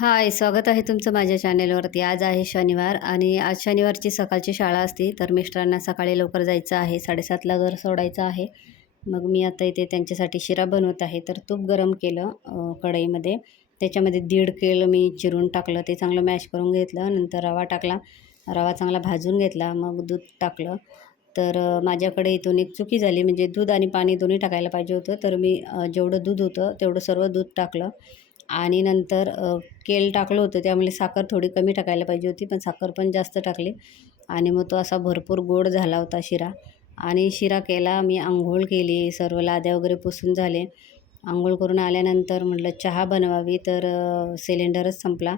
हाय, स्वागत आहे तुमचं माझ्या चॅनेलवरती. आज आहे शनिवार आणि आज शनिवारची सकाळची शाळा असते, तर मिस्टरांना सकाळी लवकर जायचं आहे. 7:30ला घर सोडायचं आहे. मग मी आता इथे त्यांच्यासाठी शिरा बनवत आहे. तर तूप गरम केलं कढईमध्ये. त्याच्यामध्ये दीड केळ मी चिरून टाकलं, ते चांगलं मॅश करून घेतलं. नंतर रवा टाकला, रवा चांगला भाजून घेतला. मग दूध टाकलं. तर माझ्याकडे इथून एक चुकी झाली, म्हणजे दूध आणि पाणी दोन्ही टाकायला पाहिजे होतं. तर मी जेवढं दूध होतं तेवढं सर्व दूध टाकलं आणि नंतर केळ टाकलं होतं, त्यामुळे साखर थोडी कमी टाकायला पाहिजे होती, पण साखर पण जास्त टाकली आणि मग तो असा भरपूर गोड झाला होता शिरा. आणि शिरा केला, मी अंघोळ केली, सर्व लाद्या वगैरे पुसून झाले. अंघोळ करून आल्यानंतर म्हटलं चहा बनवावी, तर सिलेंडरच संपला.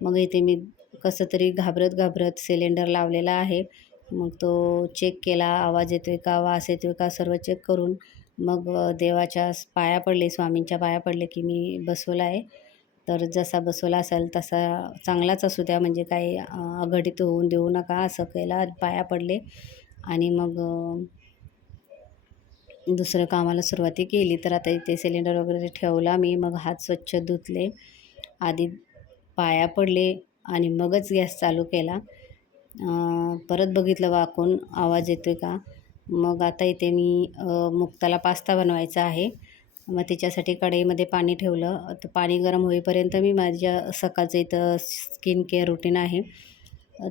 मग इथे मी कसं तरी घाबरत घाबरत सिलेंडर लावलेला आहे. मग तो चेक केला, आवाज येतो आहे का, वास येतो आहे का, सर्व चेक करून मग देवाच्या पाया पडले, स्वामींच्या पाया पडले की मी बसवला आहे. तर जसा बसवला असेल तसा चांगलाच असू द्या, म्हणजे काही अघटित होऊन देऊ नका, असं केला, पाया पडले. आणि मग दुसरं कामाला सुरुवाती केली. तर आता इथे सिलेंडर वगैरे ठेवला मी. मग हात स्वच्छ धुतले, आधी पाया पडले आणि मगच गॅस चालू केला. परत बघितलं वाकून आवाज येतो आहे का. मग आता इथे मी मुक्ताला पास्ता बनवायचा आहे. मग त्याच्यासाठी कढईमध्ये पाणी ठेवलं. तर पाणी गरम होईपर्यंत मी माझ्या सकाळचं इथं स्किन केअर रुटीन आहे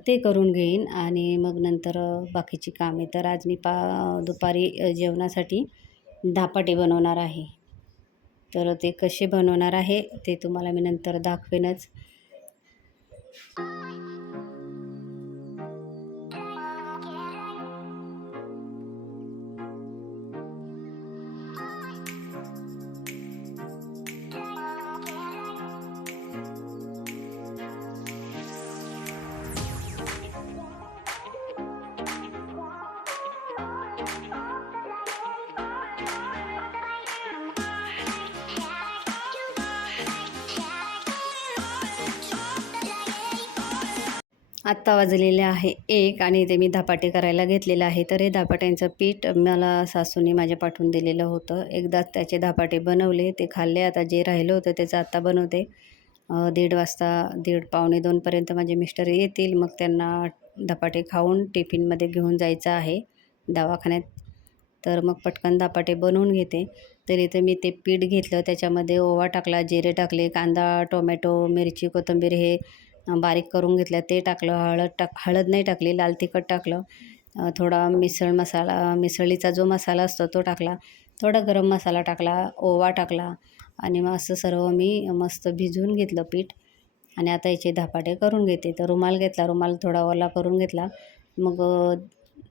ते करून घेईन आणि मग नंतर बाकीची कामे. तर आज मी दुपारी जेवणासाठी धपाटे बनवणार आहे. तर ते कसे बनवणार आहे ते तुम्हाला मी नंतर दाखवेनच. आत्ता वाजलेले आहे 1 आणि ते मी धपाटे करायला घेतलेलं आहे. तर हे धपाट्यांचं पीठ मला सासूने माझ्या पाठवून दिलेलं होतं. एकदाच त्याचे धपाटे बनवले, ते खाल्ले. आता जे राहिलं होतं त्याचं आत्ता बनवते. 1:30 वाजता, 1:30 पावणे 2पर्यंत माझे मिस्टर येतील. मग त्यांना धपाटे खाऊन टिफिनमध्ये घेऊन जायचं आहे दवाखान्यात. तर मग पटकन धपाटे बनवून घेते. तर इथे मी ते पीठ घेतलं, त्याच्यामध्ये ओवा टाकला, जिरे टाकले, कांदा, टोमॅटो, मिरची, कोथिंबीर हे बारीक करून घेतलं, ते टाकलं. हळद नाही टाकली, लाल तिखट टाकलं. थोडा मिसळ मसाला, मिसळीचा जो मसाला असतो तो टाकला. थोडा गरम मसाला टाकला, ओवा टाकला आणि मग असं सर्व मी मस्त भिजवून घेतलं पीठ. आणि आता याचे धपाटे करून घेते. तर रुमाल घेतला, रुमाल थोडा ओला करून घेतला. मग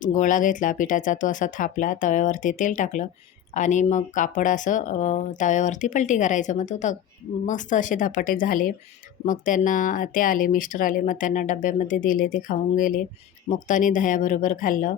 गोळा घेतला पिठाचा, तो असा थापला, तव्यावरती तेल टाकलं आणि मग कापड असं तव्यावरती पलटी करायचं. मग तो मस्त असे धपाटे झाले. मग त्यांना ते आले, मिस्टर आले, मग त्यांना डब्यामध्ये दिले, ते खाऊन गेले. मुक्तानी दह्याबरोबर खाल्लं.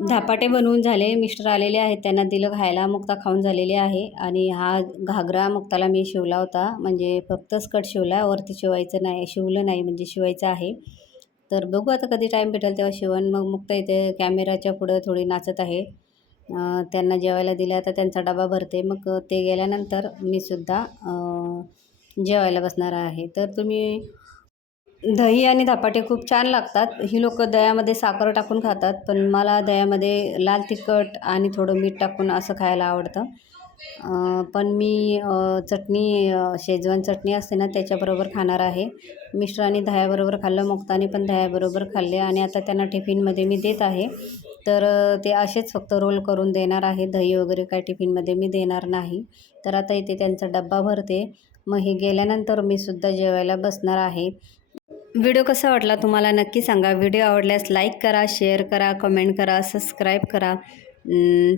धपाटे बनवून झाले. मिस्टर आलेले आहेत, त्यांना दिलं खायला. मुक्ता खाऊन झालेली आहे आणि हा घागरा मुक्ताला मी शिवला होता, म्हणजे फक्त स्कर्ट शिवला, वरती शिवायचं नाही, शिवलं नाही, म्हणजे शिवायचं आहे. तर बघू आता कधी टाईम भेटेल तेव्हा शिवण. मग मुक्ता इथे कॅमेराच्या पुढं थोडी नाचत आहे. त्यांना जेवायला दिलं, आता त्यांचा डबा भरते. मग ते गेल्यानंतर मी सुद्धा जेवायला बसणार आहे. तर तुम्ही दही आणि धपाटे खूप छान लागतात. ही लोकं दह्यामध्ये साखर टाकून खातात, पण मला दह्यामध्ये लाल तिखट आणि थोडं मीठ टाकून असं खायला आवडतं. पण मी चटणी शेजवान चटणी असते ना त्याच्याबरोबर खाणार आहे. मिस्टरांनी दह्याबरोबर खाल्लं, मुक्ताने पण दह्याबरोबर खाल्ले आणि आता त्यांना टिफिनमध्ये मी देत आहे. तर ते असेच फक्त रोल करून देणार आहे. दही वगैरे काय टिफिनमध्ये मी देणार नाही. तर आता इथे त्यांचा डब्बा भरते. मग हे गेल्यानंतर मी सुद्धा जेवायला बसणार आहे. व्हिडिओ कसा वाटला तुम्हाला नक्की सांगा. व्हिडिओ आवडल्यास लाईक करा, शेअर करा, कमेंट करा, सबस्क्राईब करा.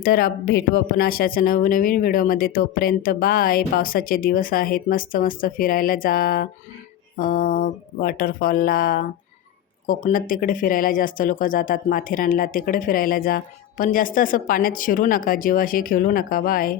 तर भेटू आपण अशाच नवनवीन व्हिडिओमध्ये. तोपर्यंत बाय. पावसाचे दिवस आहेत, मस्त मस्त फिरायला जा, वॉटरफॉलला. कोकणात तिकडे फिरायला जास्त लोक जातात, माथेरानला तिकडे फिरायला जा, पण जास्त असं पाण्यात शिरू नका, जीवाशी खेळू नका. बाय.